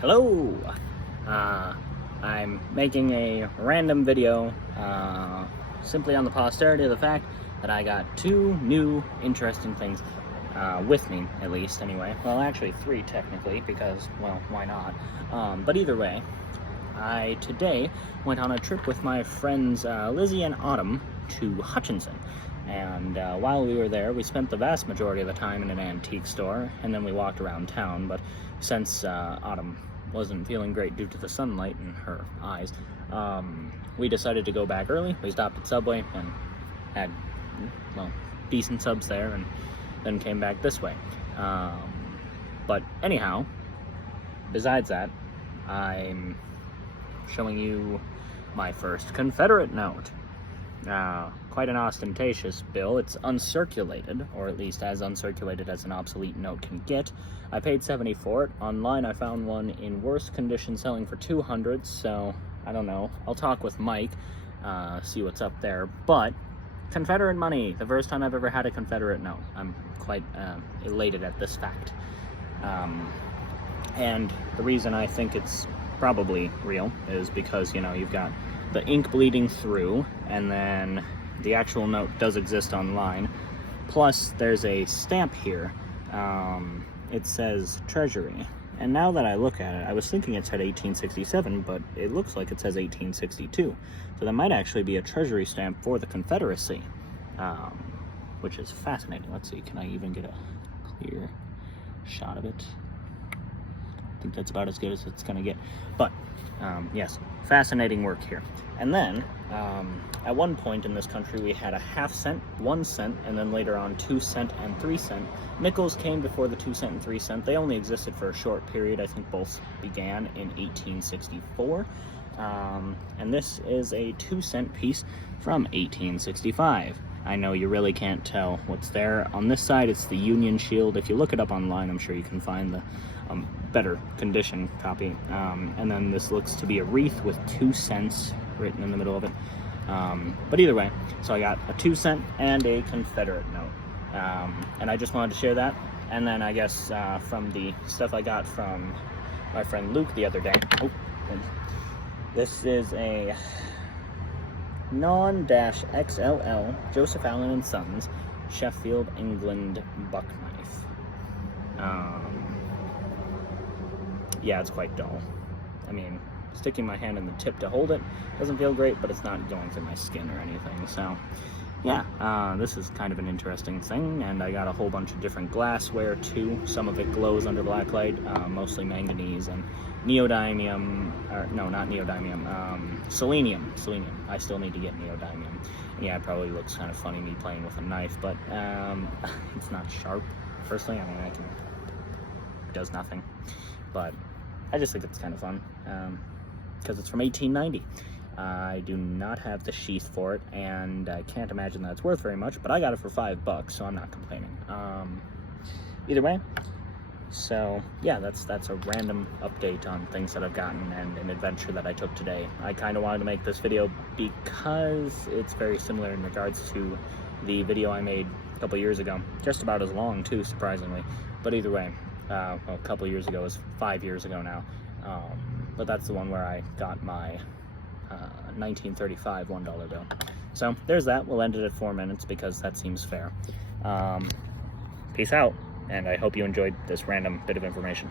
Hello! I'm making a random video simply on the posterity of the fact that I got two new interesting things with me, at least, anyway. Well, actually three, technically, because, well, why not? But either way, I today went on a trip with my friends Lizzie and Autumn to Hutchinson. And while we were there, we spent the vast majority of the time in an antique store, and then we walked around town. But since Autumn wasn't feeling great due to the sunlight in her eyes, we decided to go back early. We stopped at Subway and had, well, decent subs there, and then came back this way. But anyhow, besides that, I'm showing you my first Confederate note. Quite an ostentatious bill. It's uncirculated, or at least as uncirculated as an obsolete note can get. I paid $70 for it. Online I found one in worse condition selling for $200, so I don't know. I'll talk with Mike, see what's up there. But Confederate money, the first time I've ever had a Confederate note. I'm quite elated at this fact. And the reason I think it's probably real is because, you know, you've got the ink bleeding through, and then the actual note does exist online. Plus, there's a stamp here. It says Treasury. And now that I look at it, I was thinking it said 1867, but it looks like it says 1862. So that might actually be a Treasury stamp for the Confederacy, which is fascinating. Let's see, can I even get a clear shot of it? I think that's about as good as it's gonna get. But yes, fascinating work here. And then at one point in this country we had a half cent, 1 cent, and then later on 2 cent and 3 cent. Nickels came before the 2 cent and 3 cent. They only existed for a short period. I think both began in 1864. And this is a 2 cent piece from 1865. I know you really can't tell what's there. On this side, it's the Union Shield. If you look it up online, I'm sure you can find the better condition copy. And then this looks to be a wreath with 2 cents written in the middle of it. But either way, so I got a 2 cent and a Confederate note. And I just wanted to share that. And then I guess from the stuff I got from my friend Luke the other day. Oh, this is a non-XLL Joseph Allen & Sons Sheffield, England buck knife. Yeah, it's quite dull. I mean, sticking my hand in the tip to hold it doesn't feel great, but it's not going through my skin or anything. So yeah, this is kind of an interesting thing. And I got a whole bunch of different glassware too. Some of it glows under black light, mostly manganese and neodymium, or no, not neodymium, selenium. I still need to get neodymium. Yeah, it probably looks kind of funny me playing with a knife, but it's not sharp, personally. I mean, it does nothing, but I just think it's kind of fun, because it's from 1890. I do not have the sheath for it, and I can't imagine that it's worth very much, but I got it for $5, so I'm not complaining. Either way, so yeah, that's a random update on things that I've gotten and an adventure that I took today. I kind of wanted to make this video because it's very similar in regards to the video I made a couple years ago. Just about as long too, surprisingly. But either way, well, a couple years ago is 5 years ago now. But that's the one where I got my 1935 $1 bill. So there's that. We'll end it at 4 minutes because that seems fair. Peace out, and I hope you enjoyed this random bit of information.